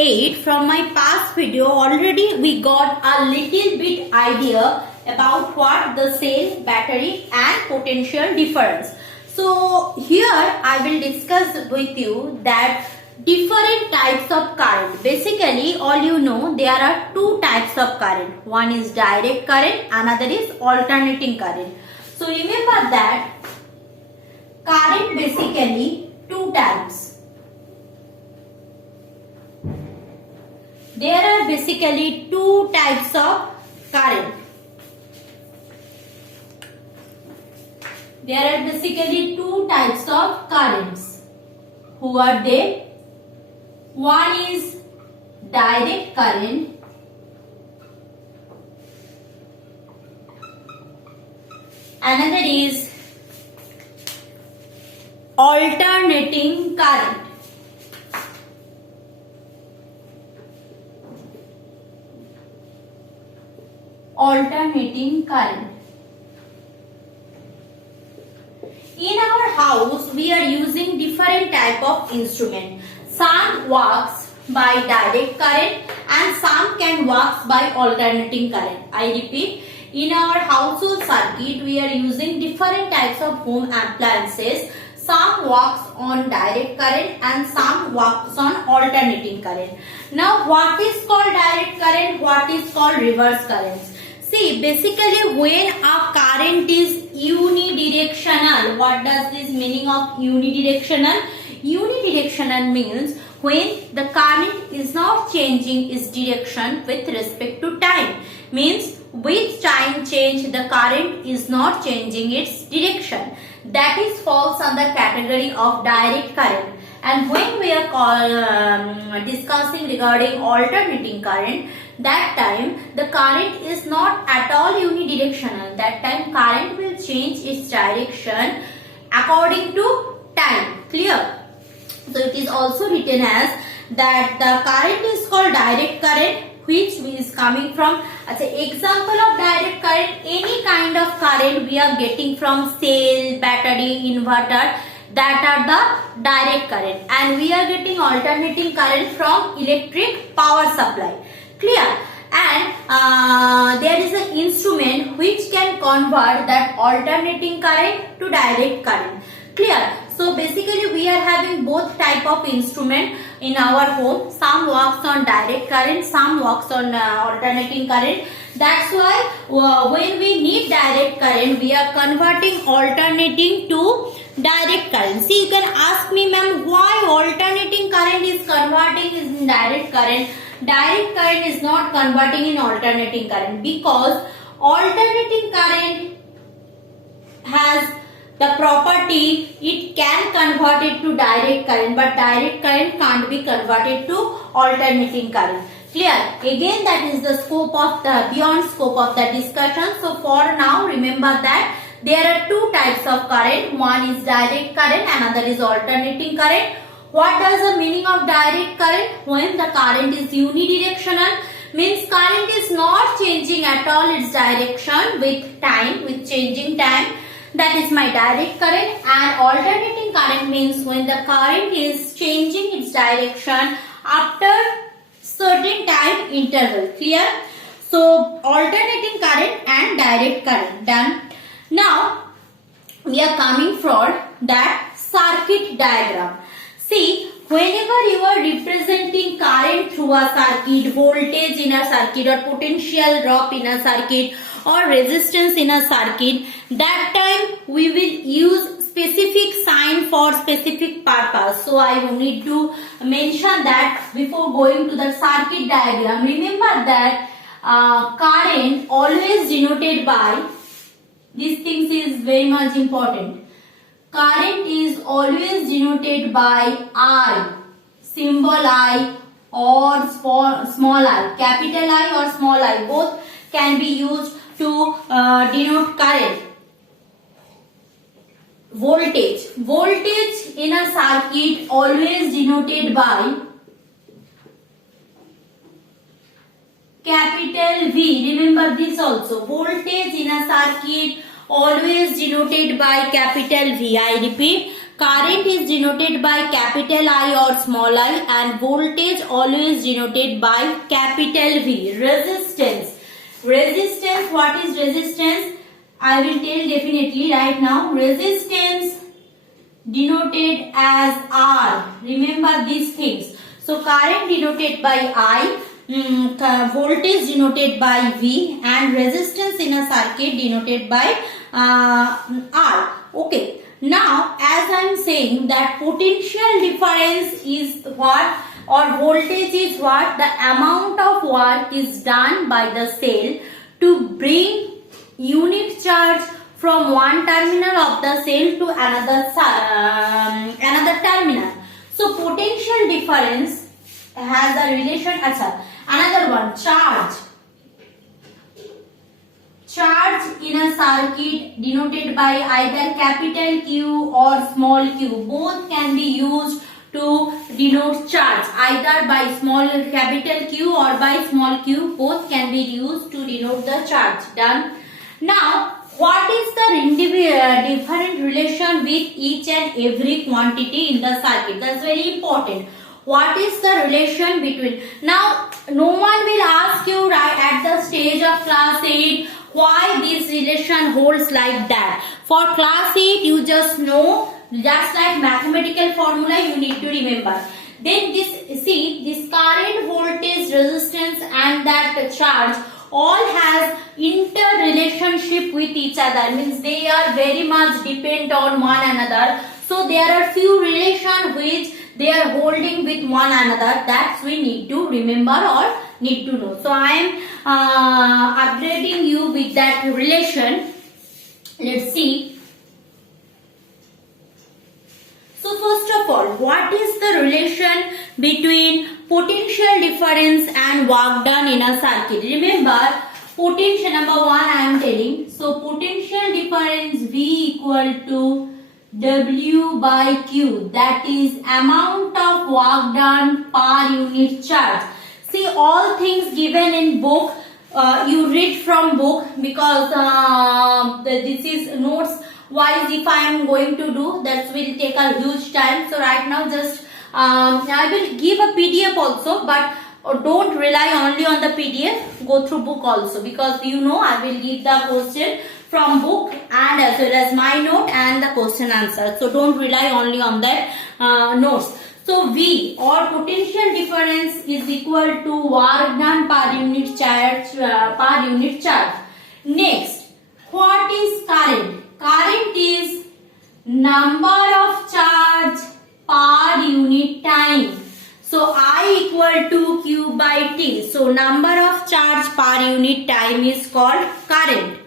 8, from my past video already we got a little bit idea about what the cell, battery and potential difference. So here I will discuss with you that different types of current. Basically all you know there are two types of current. One is direct current, another is alternating current. So remember that current basically two types. There are basically two types of current. There are basically two types of currents. Who are they? One is direct current another is alternating current. Alternating current. In our house we are using different type of instrument. Some works by direct current and some can works by alternating current. I repeat, in our household circuit we are using different types of home appliances. Some works on direct current and some works on alternating current. Now what is called direct current? What is called reverse current? See, basically when a current is unidirectional, what does this meaning of unidirectional? Unidirectional means when the current is not changing its direction with respect to time. Means with time change the current is not changing its direction. That is falls under category of direct current. And when we are discussing regarding alternating current, that time the current is not at all unidirectional. That time current will change its direction according to time. Clear? So it is also written as that the current is called direct current, which is coming from as an example of direct current, any kind of current we are getting from cell, battery, inverter, that are the direct current, and we are getting alternating current from electric power supply. Clear? And there is an instrument which can convert that alternating current to direct current. Clear? So basically we are having both type of instrument in our home. Some works on direct current, some works on alternating current. That's why when we need direct current, we are converting alternating to direct current. See, you can ask me, ma'am, why alternating current is converting in direct current? Direct current is not converting in alternating current because alternating current has the property it can convert it to direct current, but direct current can't be converted to alternating current. Clear? Again, that is the scope of the beyond scope of the discussion. So for now, remember that there are two types of current. One is direct current, another is alternating current. What does the meaning of direct current? When the current is unidirectional, means current is not changing at all its direction with time, with changing time. That is my direct current. And alternating current means when the current is changing its direction after certain time interval. Clear? So alternating current and direct current done. Now we are coming for that circuit diagram. See, whenever you are representing current through a circuit, voltage in a circuit or potential drop in a circuit or resistance in a circuit, that time we will use specific sign for specific purpose. So I need to mention that before going to the circuit diagram. Remember that current always denoted by these things is very much important. Current is always denoted by I, symbol I or small I, capital I or small I, both can be used to denote current. Voltage. Voltage in a circuit always denoted by capital V. Remember this also. Voltage in a circuit always denoted by capital V. I repeat, current is denoted by capital I or small I, and voltage always denoted by capital V. Resistance. Resistance, what is resistance? I will tell definitely right now. Resistance denoted as R. Remember these things. So current denoted by I, voltage denoted by V, and resistance in a circuit denoted by R. Okay. Now, as I am saying that potential difference is what, or voltage is what, the amount of work is done by the cell to bring unit charge from one terminal of the cell to another terminal. So potential difference has a relation. Another one, charge. Charge in a circuit denoted by either capital Q or small q. Both can be used to denote charge, either by small capital Q or by small q. Both can be used to denote the charge. Done. Now, what is the different relation with each and every quantity in the circuit? That's very important. What is the relation between? Now, no one will ask you right at the stage of class 8 why this relation holds like that. For class 8, you just know, just like mathematical formula, you need to remember. Then this current, voltage, resistance, and that charge all has interrelationship with each other. Means they are very much depend on one another. So there are few relations which they are holding with one another. That we need to remember or need to know. So I am upgrading you with that relation. Let's see. So first of all, what is the relation between potential difference and work done in a circuit? Remember, potential, number one I am telling. So potential difference V equal to W by Q, that is amount of work done per unit charge. See, all things given in book, you read from book, because this is notes wise. If I am going to do, that will take a huge time. So right now just I will give a PDF also, but don't rely only on the PDF, go through book also, because you know I will give the question from book and as well as my note and the question answer. So don't rely only on that notes. So V, or potential difference, is equal to work done per unit charge. Next, what is current? Current is number of charge per unit time. So I equal to Q by T. So number of charge per unit time is called current.